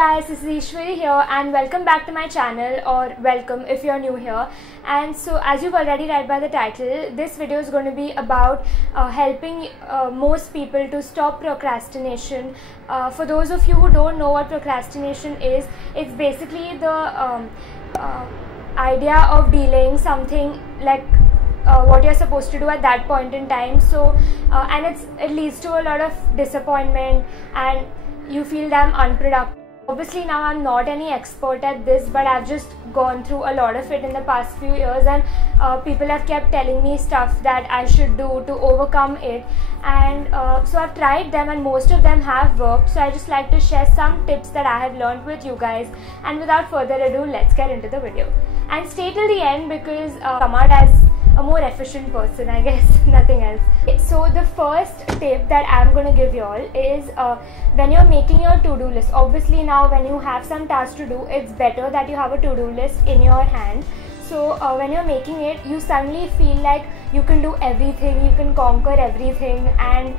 guys, this is Ishwari here and welcome back to my channel, or welcome if you're new here. And so as you've already read by the title, this video is going to be about helping most people to stop procrastination. For those of you who don't know what procrastination is, it's basically the idea of delaying something, like what you're supposed to do at that point in time. So and it leads to a lot of disappointment and you feel that I'm unproductive. Obviously now I'm not any expert at this, but I've just gone through a lot of it in the past few years, and people have kept telling me stuff that I should do to overcome it, and so I've tried them and most of them have worked. So I just like to share some tips that I have learned with you guys, and without further ado, let's get into the video and stay till the end because come out as a more efficient person, I guess, nothing else. So the first tip that I'm going to give you all is when you're making your to-do list. Obviously now when you have some tasks to do, it's better that you have a to-do list in your hand. So when you're making it, you suddenly feel like you can do everything, you can conquer everything, and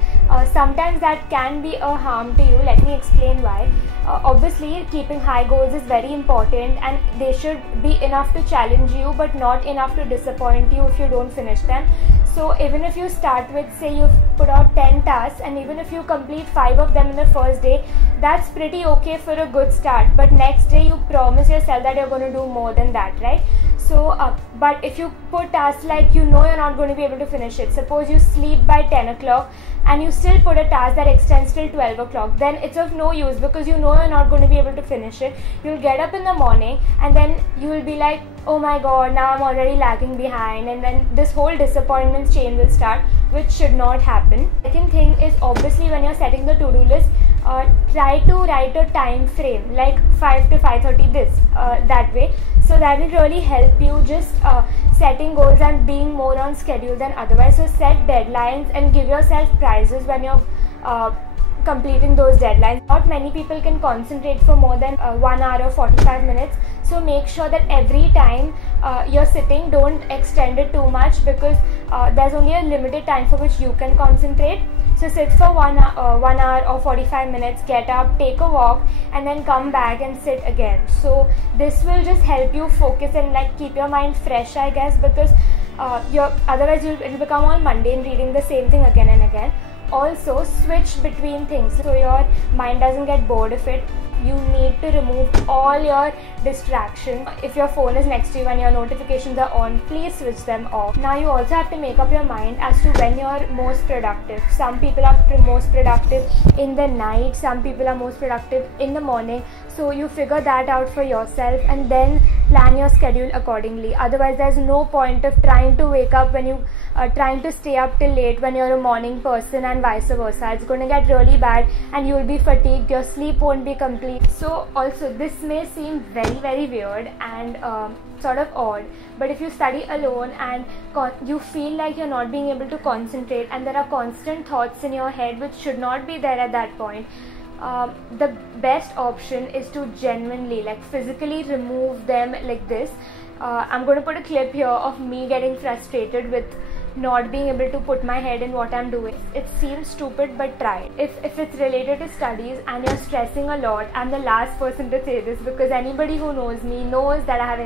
sometimes that can be a harm to you. Let me explain why. Obviously keeping high goals is very important and they should be enough to challenge you but not enough to disappoint you if you don't finish them. So even if you start with, say you've put out 10 tasks, and even if you complete 5 of them in the first day, that's pretty okay for a good start. But next day you promise yourself that you're going to do more than that, right? So but if you put tasks like you know you're not going to be able to finish it, suppose you sleep by 10 o'clock and you still put a task that extends till 12 o'clock, then it's of no use because you know you're not going to be able to finish it. You'll get up in the morning and then you will be like, oh my god, now I'm already lagging behind, and then this whole disappointment chain will start, which should not happen. Second thing is, obviously when you're setting the to-do list, try to write a time frame like 5 to 5:30 this that way, so that will really help you just setting goals and being more on schedule than otherwise. So set deadlines and give yourself prizes when you're completing those deadlines. Not many people can concentrate for more than 1 hour or 45 minutes, so make sure that every time you're sitting, don't extend it too much because there's only a limited time for which you can concentrate. So sit for 1 hour or 45 minutes, get up, take a walk, and then come back and sit again. So this will just help you focus and like keep your mind fresh, I guess, because otherwise it'll become all mundane reading the same thing again and again. Also switch between things so your mind doesn't get bored of it. You need to remove all your distractions. If your phone is next to you and your notifications are on, please switch them off. Now you also have to make up your mind as to when you're most productive. Some people are most productive in the night, some people are most productive in the morning. So you figure that out for yourself and then plan your schedule accordingly. Otherwise there's no point of trying to wake up when you trying to stay up till late when you're a morning person, and vice versa. It's going to get really bad and you'll be fatigued, your sleep won't be complete. So also this may seem very weird and sort of odd, but if you study alone and you feel like you're not being able to concentrate and there are constant thoughts in your head which should not be there at that point, the best option is to genuinely, like physically remove them like this. I'm going to put a clip here of me getting frustrated with not being able to put my head in what I'm doing. It seems stupid, but try it. If it's related to studies and you're stressing a lot, I'm the last person to say this because anybody who knows me knows that I have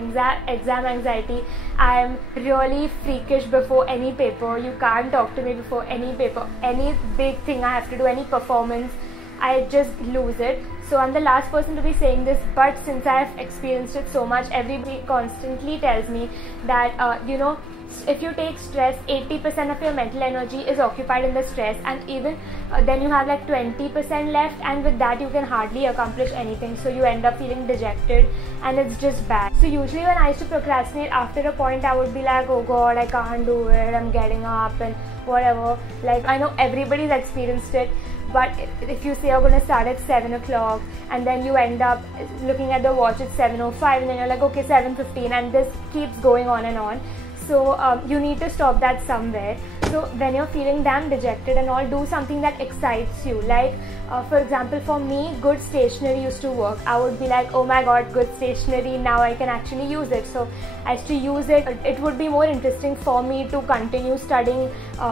exam anxiety. I'm really freakish before any paper. You can't talk to me before any paper. Any big thing I have to do, any performance, I just lose it. So I'm the last person to be saying this, but since I've experienced it so much, everybody constantly tells me that you know, if you take stress, 80% of your mental energy is occupied in the stress, and even then you have like 20% left, and with that you can hardly accomplish anything. So you end up feeling dejected and it's just bad. So usually when I used to procrastinate, after a point I would be like, oh god, I can't do it, I'm getting up and whatever. Like I know everybody's experienced it, but if you say you're going to start at 7 o'clock and then you end up looking at the watch at 7:05 and then you're like, okay, 7:15, and this keeps going on and on. So you need to stop that somewhere. So when you're feeling damn dejected and all, do something that excites you. Like for example, for me, good stationery used to work. I would be like, oh my god, good stationery, now I can actually use it. So I used to use it. It would be more interesting for me to continue studying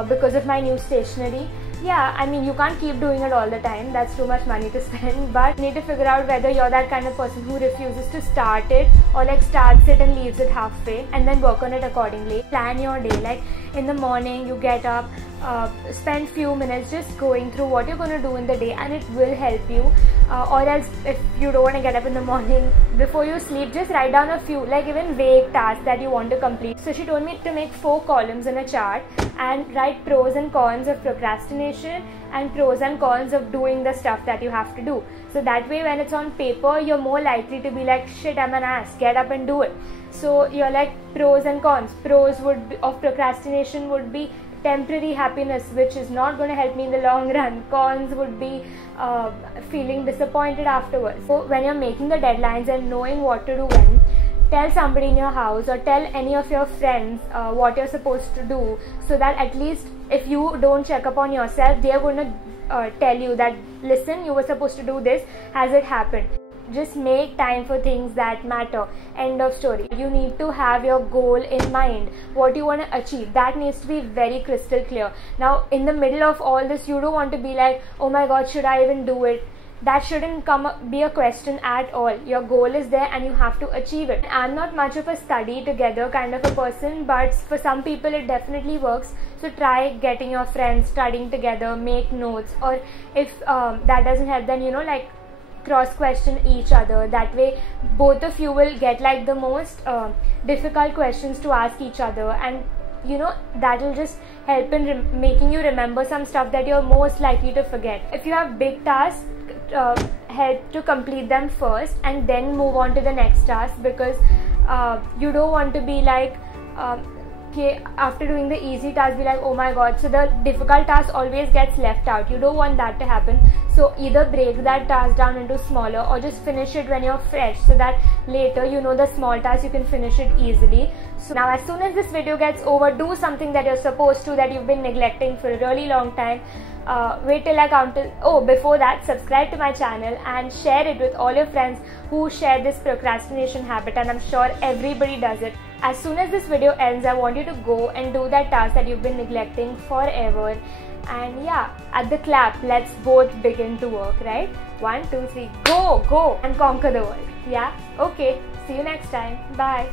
because of my new stationery. yeah, I mean, you can't keep doing it all the time, that's too much money to spend, but you need to figure out whether you're that kind of person who refuses to start it or like starts it and leaves it halfway, and then work on it accordingly. Plan your day, like in the morning you get up, spend few minutes just going through what you're going to do in the day, and it will help you. Or else, if you don't want to get up in the morning, before you sleep, just write down a few, like even vague tasks that you want to complete. So she told me to make 4 columns in a chart and write pros and cons of procrastination and pros and cons of doing the stuff that you have to do. So that way when it's on paper, you're more likely to be like, shit, I'm an ass, get up and do it. So you're like pros and cons. Pros of procrastination would be temporary happiness, which is not going to help me in the long run. Cons would be feeling disappointed afterwards. So when you're making the deadlines and knowing what to do when, tell somebody in your house or tell any of your friends what you're supposed to do, so that at least if you don't check up on yourself, they're going to tell you that, listen, you were supposed to do this, has it happened? Just make time for things that matter. End of story. You need to have your goal in mind, what you want to achieve. That needs to be very crystal clear. Now in the middle of all this, you don't want to be like, oh my god, should I even do it? That shouldn't be a question at all. Your goal is there and you have to achieve it. I'm not much of a study together kind of a person, but for some people it definitely works. So try getting your friends studying together, make notes, or if that doesn't help, then like cross question each other. That way both of you will get like the most difficult questions to ask each other, and that will just help in making you remember some stuff that you're most likely to forget. If you have big tasks, help to complete them first and then move on to the next task, because you don't want to be like after doing the easy task be like, oh my god, so the difficult task always gets left out. You don't want that to happen. So either break that task down into smaller or just finish it when you're fresh, so that later the small task you can finish it easily. So now as soon as this video gets over, do something that you're supposed to, that you've been neglecting for a really long time. Wait till I count till, before that, subscribe to my channel and share it with all your friends who share this procrastination habit, and I'm sure everybody does it. As soon as this video ends, I want you to go and do that task that you've been neglecting forever. And yeah, at the clap, let's both begin to work, right? 1, 2, 3, go and conquer the world. Yeah, okay, see you next time. Bye.